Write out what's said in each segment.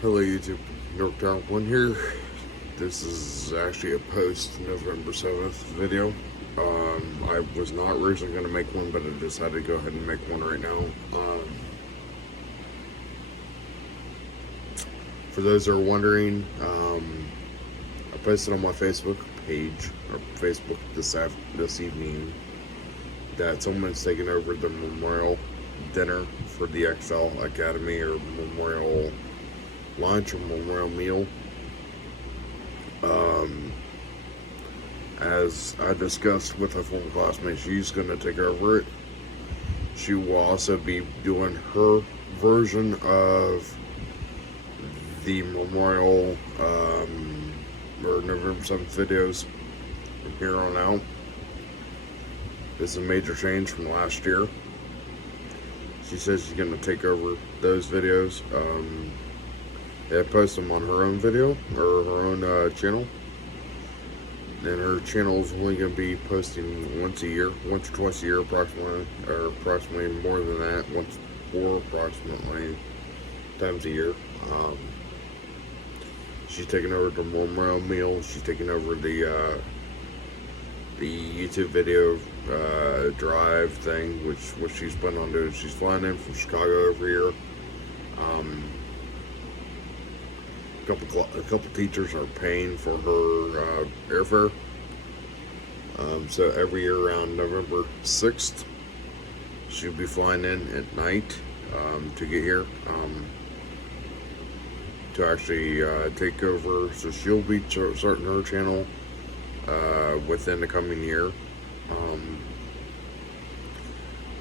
Hello YouTube, York Town 1 here. This is actually a post November 7th video. I was not originally going to make one, but I decided to go ahead and make one right now. For those that are wondering, I posted on my Facebook page, or Facebook this evening, that someone's taking over the memorial dinner for the Excel Academy, or memorial lunch or memorial meal. As I discussed with a former classmate, she's going to take over it. She will also be doing her version of the memorial or November 7th videos from here on out. This is a major change from last year. She says she's going to take over those videos. I post them on her own video, or her own channel. And her channel is only going to be posting once or twice a year approximately, or approximately more than that, once or approximately times a year. She's taking over the memorial meal. She's taking over the YouTube video drive thing, which she's planning on doing. She's flying in from Chicago over here. A couple teachers are paying for her airfare. So every year around November 6th, she'll be flying in at night to get here to actually take over. So she'll be starting her channel within the coming year.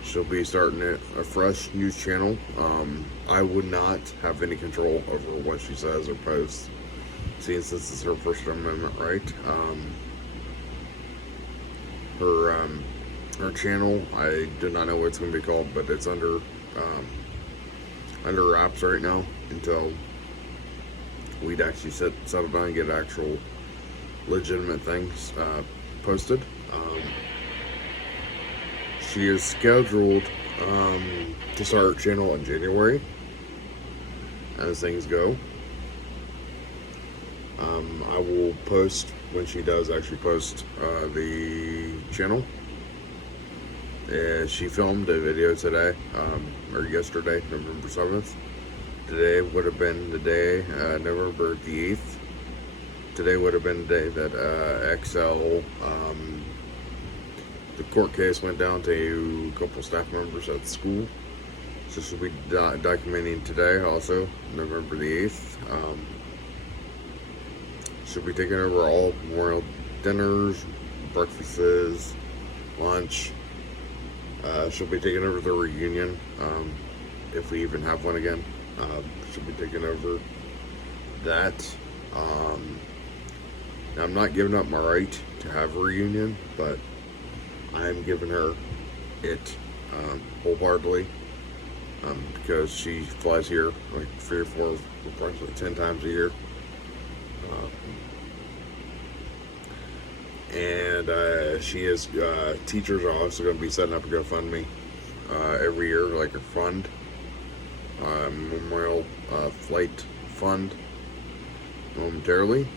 She'll be starting a fresh news channel. I would not have any control over what she says or posts, seeing since it's her First Amendment right. Her channel, I do not know what it's going to be called, but it's under wraps right now until we'd actually settle down and get actual legitimate things posted. She is scheduled to start her channel in January as things go. I will post when she does actually post the channel. She filmed a video today, or yesterday, November 7th. Today would have been the day, November the 8th. Today would have been the day that XL, the court case went down to a couple staff members at the school. So she'll be documenting today also, November the 8th. She'll be taking over all memorial dinners, breakfasts, lunch. She'll be taking over the reunion, if we even have one again. She'll be taking over that. Now, I'm not giving up my right to have a reunion, but I'm giving her it wholeheartedly, because she flies here like 3 or 4, approximately 10 times a year. She is, teachers are also going to be setting up a GoFundMe every year, like a fund, memorial flight fund, momentarily.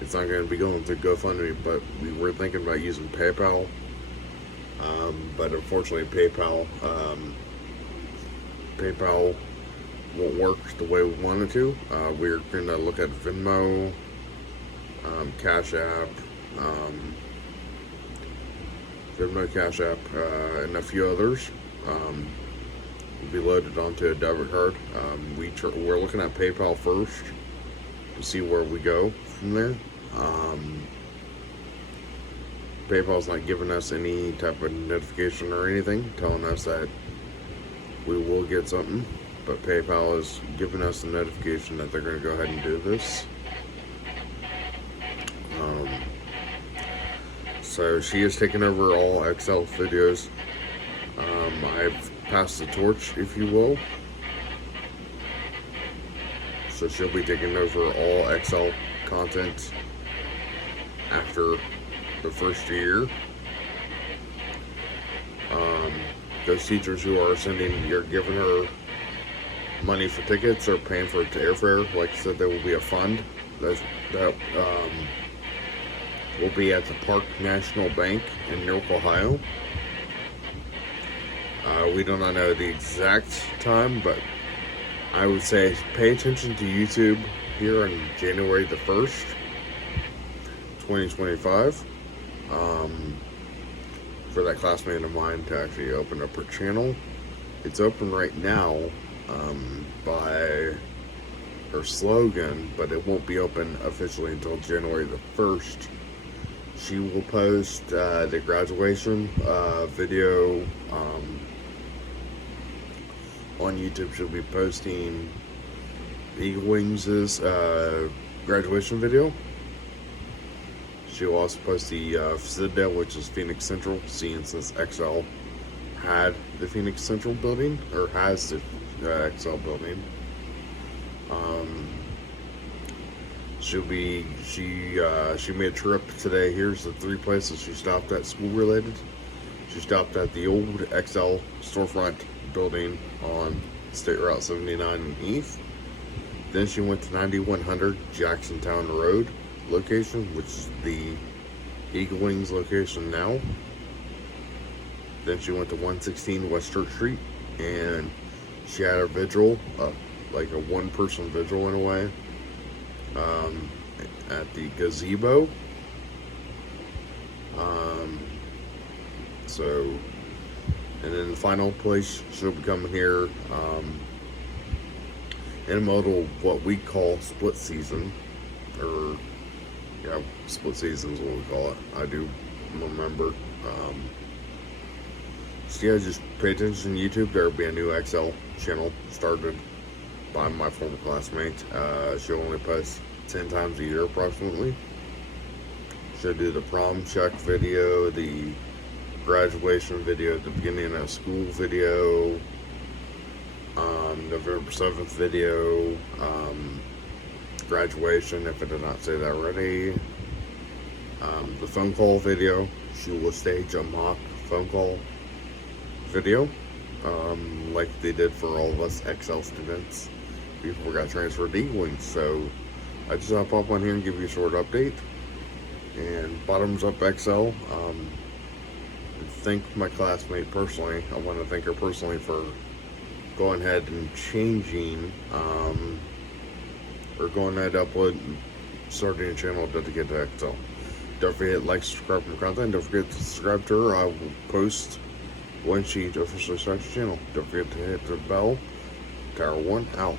It's not going to be going through GoFundMe, but we were thinking about using PayPal. But unfortunately, PayPal won't work the way we wanted to. We're going to look at Venmo, Cash App, and a few others. Will be loaded onto a debit card. We're looking at PayPal first to see where we go from there. PayPal's not giving us any type of notification or anything telling us that we will get something, but PayPal is giving us a notification that they're going to go ahead and do this. So she is taking over all XL videos. I've passed the torch, if you will. So she'll be taking over all XL content after the first year. Those teachers who are sending, you're giving her money for tickets or paying for airfare. Like I said, there will be a fund that will be at the Park National Bank in Newark, Ohio. We do not know the exact time, but I would say pay attention to YouTube here on January the 1st, 2025, for that classmate of mine to actually open up her channel. It's open right now by her slogan, but it won't be open officially until January the 1st. She will post the graduation video on YouTube. She'll be posting Eagle Wings' graduation video. She'll also post the Citadel, which is Phoenix Central, seeing since XL had the Phoenix Central building, or has the XL building. She made a trip today. Here's the 3 places she stopped at school related. She stopped at the old XL storefront building on State Route 79 in Heath. Then she went to 9100 Jacksontown Road location, which is the Eagle Wings location now. Then she went to 116 West Church Street, and she had a vigil, like a one-person vigil in a way, at the gazebo. And then the final place she'll be coming here, in a model what we call split season, or yeah, split season is what we call it. I do remember. So yeah, just pay attention to YouTube. There will be a new XL channel started by my former classmate. She'll only post 10 times a year approximately. She'll do the prom check video, the graduation video, the beginning of school video, November 7th video, graduation, if I did not say that already, the phone call video. She will stage a mock phone call video, like they did for all of us XL students before we got transferred to Eagle Wings. So I just want to pop on here and give you a short update. And bottoms up XL, thank my classmate personally. I want to thank her personally for going ahead and changing, or going ahead and uploading, starting a channel dedicated to XL. Don't forget to like, subscribe for content. Don't forget to subscribe to her. I will post when she officially starts the channel. Don't forget to hit the bell. Tower 1 out.